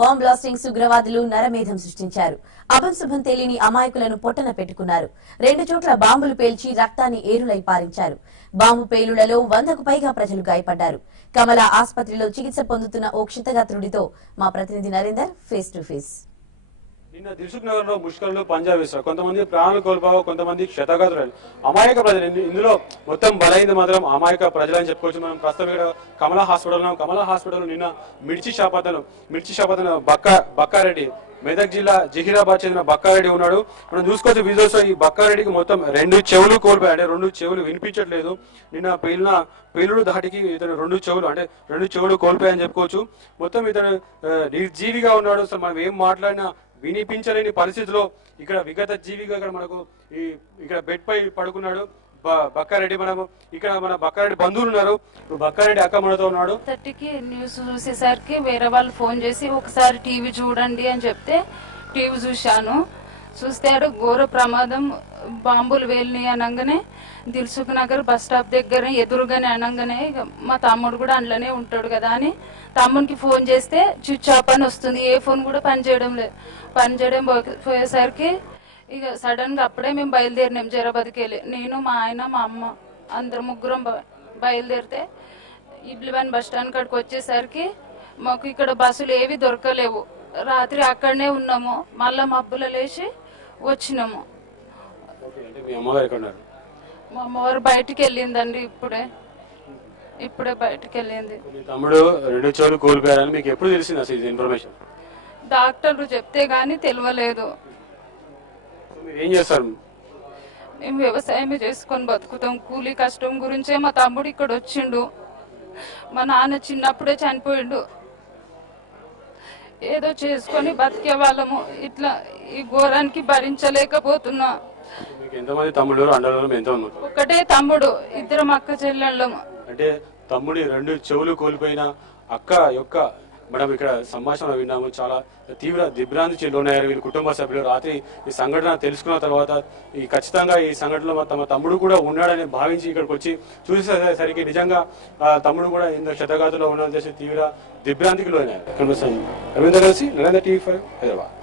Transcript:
Bomb blastings ఉగ్రవాదులు నరమేధం సృష్టించారు. అభంశుభం తెలియని అమాయకులను పొట్టన పెట్టుకున్నారు. 2 చోట్ల బాంబులు పేల్చి రక్తాన్ని ఏరులై పారించారు. బాంబు పేలుళ్లలో 100కు పైగా ప్రజలు గాయపడ్డారు. కమల ఆసుపత్రిలో చికిత్స పొందుతున్న ఓ క్షితగాత్రుడితో మా ప్రతినిధి నరేందర్ ఫేస్ టు ఫేస్. నిన్న దిల్సుఖ్ నగర్ లో ముష్కర్లు పంజాబ్ వేస్తారు. కొంతమంది ప్రాణాలు కోల్పోవు, కొంతమంది క్షతగాత్రులు. అమాయక ప్రజలు ఇందులో మొత్తం బలైంది మాత్రం అమాయక ప్రజలు అని చెప్పుకోవచ్చు. మనం ప్రస్తుతం ఇక్కడ కమలా హాస్పిటల్ నిన్న మిర్చి షాపతను బక్కారెడ్డి మెదక్ జిల్లా జహీరాబాద్ చెందిన బక్కారెడ్డి ఉన్నాడు. మనం చూసుకోవచ్చు విజువల్స్ లో ఈ బక్కారెడ్డికి మొత్తం 2 చెవులు కోల్పోయాయి. అంటే 2 చెవులు వినిపించట్లేదు. నిన్న పేలుడు ధాటికి ఇతను 2 చెవులు కోల్పోయాయని చెప్పుకోవచ్చు. మొత్తం ఇతను నిర్జీవిగా ఉన్నాడు. అసలు మనం ఏం మాట్లాడినా వినిపించలేని పరిస్థితిలో ఇక్కడ విగత జీవిగా ఇక్కడ బెడ్ పై పడుకున్నాడు బక్కారెడ్డి. మన బక్కారెడ్డి బంధువులు ఉన్నారు. బక్కారెడ్డి అక్క మనతో ఉన్నాడు. 30కి న్యూస్ చూసేసరికి వేరే వాళ్ళు ఫోన్ చేసి ఒకసారి టీవీ చూడండి అని చెప్తే టీవీ చూస్తే ఘోర ప్రమాదం, బాంబులు వేలినాయి అనగానే దిల్సుఖ్ నగర్ బస్ స్టాప్ దగ్గర ఎదురుగానే అనగానే మా తమ్ముడు కూడా అందులోనే ఉంటాడు కదా అని తమ్మునికి ఫోన్ చేస్తే స్విచ్ ఆఫ్ అని వస్తుంది. ఏ ఫోన్ కూడా పనిచేయడం పోయేసరికి ఇక సడన్ గా అప్పుడే మేము బయలుదేరినాం. జరాబాద్కి వెళ్ళి నేను, మా ఆయన, మా అమ్మ అందరు ముగ్గురం బయలుదేరితే ఇబ్లివన్ బస్ స్టాండ్ కాడికి వచ్చేసరికి మాకు ఇక్కడ బస్సులు ఏవి దొరకలేవు. రాత్రి అక్కడనే ఉన్నాము. మళ్ళా మబ్బులు లేచి వచ్చినాము. మా అమ్మవారు బయటికి వెళ్ళిందండి. ఇప్పుడే బయటికి వెళ్ళింది. తమ్ముడు 2 చెవులు కోల్పోయారని మీకు ఎప్పుడు తెలిసింది అసలు ఈ ఇన్ఫర్మేషన్? డాక్టర్లు చెప్తే గానీ తెలియలేదు. ఏం చేస్తారు? మేము వ్యవసాయం చేసుకొని బతుకుతాం. కూలీ కష్టం గురించే మా తమ్ముడు ఇక్కడ వచ్చిండు. మా నాన్న చిన్నప్పుడే చనిపోయిండు. ఏదో చేసుకొని బతికే వాళ్ళము. ఇట్లా ఈ ఘోరానికి భరించలేకపోతున్నా. ఎంతమంది తమ్ముడు అన్నలు ఎంతమంది? ఒకటే తమ్ముడు, 2 అక్క చెల్లెళ్ళము. అంటే తమ్ముడి 2 చెవులు కోల్పోయిన అక్క యొక్క మనం ఇక్కడ సంభాషణ విన్నాము. చాలా తీవ్ర దిగ్భ్రాంతి లోనయ్యారు వీరి కుటుంబ సభ్యులు. రాత్రి ఈ సంఘటన తెలుసుకున్న తర్వాత ఖచ్చితంగా ఈ సంఘటనలో తమ తమ్ముడు కూడా ఉన్నాడని భావించి ఇక్కడికి వచ్చి చూసేసరికి నిజంగా తమ్ముడు కూడా ఇంత క్షతగాతులో ఉన్నాడని చేసి తీవ్ర దిగ్భ్రాంతికి లోనయ్యారు. రవీంద్ర కలిసి నరేంద్ర టీవీ 5 హైదరాబాద్.